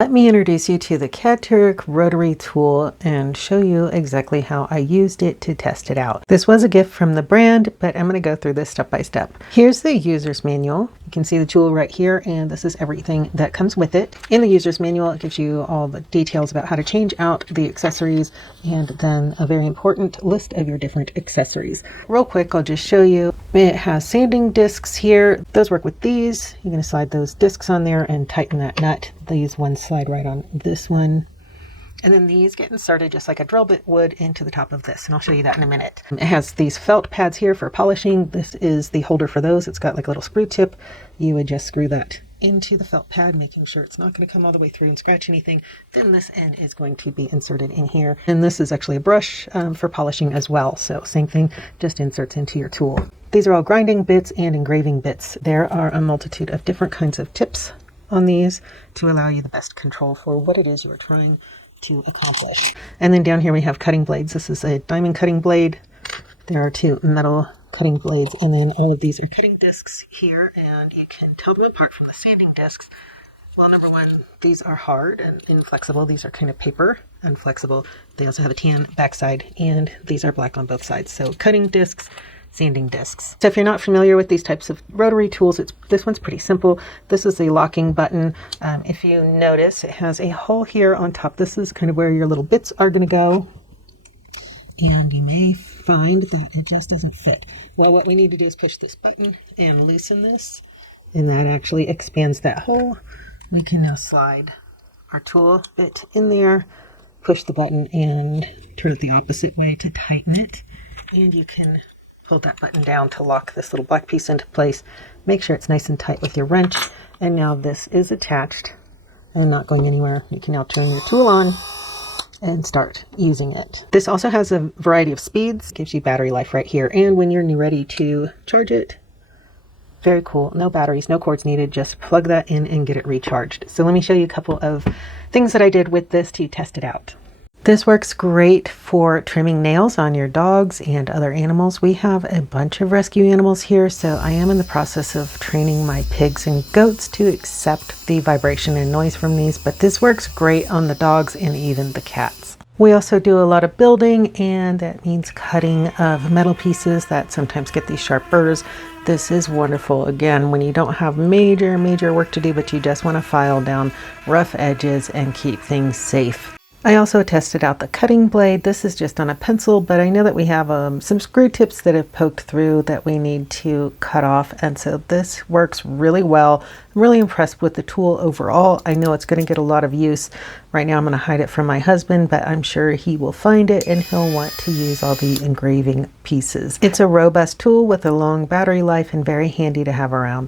Let me introduce you to the Katerk Rotary tool and show you exactly how I used it to test it out. This was a gift from the brand, but I'm going to go through this step by step. Here's the user's manual. You can see the tool right here, and this is everything that comes with it. In the user's manual, it gives you all the details about how to change out the accessories and then a very important list of your different accessories. Real quick, I'll just show you. It has sanding discs here. Those work with these. You're going to slide those discs on there and tighten that nut. These ones slide right on this one. And then these get inserted just like a drill bit would into the top of this. And I'll show you that in a minute. It has these felt pads here for polishing. This is the holder for those. It's got like a little screw tip. You would just screw that into the felt pad, making sure it's not going to come all the way through and scratch anything. Then this end is going to be inserted in here. And this is actually a brush for polishing as well. So same thing, just inserts into your tool. These are all grinding bits and engraving bits. There are a multitude of different kinds of tips on these to allow you the best control for what it is you are trying to accomplish. And then down here we have cutting blades. This is a diamond cutting blade. There are two metal cutting blades, and then all of these are cutting discs here, and you can tell them apart from the sanding discs. Well, number one, these are hard and inflexible. These are kind of paper and flexible. They also have a tan backside, and these are black on both sides. So cutting discs, sanding discs. So if you're not familiar with these types of rotary tools, this one's pretty simple. This is a locking button. If you notice, it has a hole here on top. This is kind of where your little bits are going to go. And you may find that it just doesn't fit. Well, what we need to do is push this button and loosen this, and that actually expands that hole. We can now slide our tool bit in there, push the button, and turn it the opposite way to tighten it. And you can pull that button down to lock this little black piece into place. Make sure it's nice and tight with your wrench. And now this is attached and not going anywhere. You can now turn your tool on and start using it. This also has a variety of speeds, gives you battery life right here. And when you're ready to charge it, very cool. No batteries, no cords needed. Just plug that in and get it recharged. So let me show you a couple of things that I did with this to test it out. This works great for trimming nails on your dogs and other animals. We have a bunch of rescue animals here, so I am in the process of training my pigs and goats to accept the vibration and noise from these, but this works great on the dogs and even the cats. We also do a lot of building, and that means cutting of metal pieces that sometimes get these sharp burrs. This is wonderful, again, when you don't have major work to do, but you just want to file down rough edges and keep things safe. I also tested out the cutting blade. This is just on a pencil, but I know that we have some screw tips that have poked through that we need to cut off, and so this works really well. I'm really impressed with the tool overall. I know it's going to get a lot of use. Right now I'm going to hide it from my husband, but I'm sure he will find it and he'll want to use all the engraving pieces. It's a robust tool with a long battery life and very handy to have around.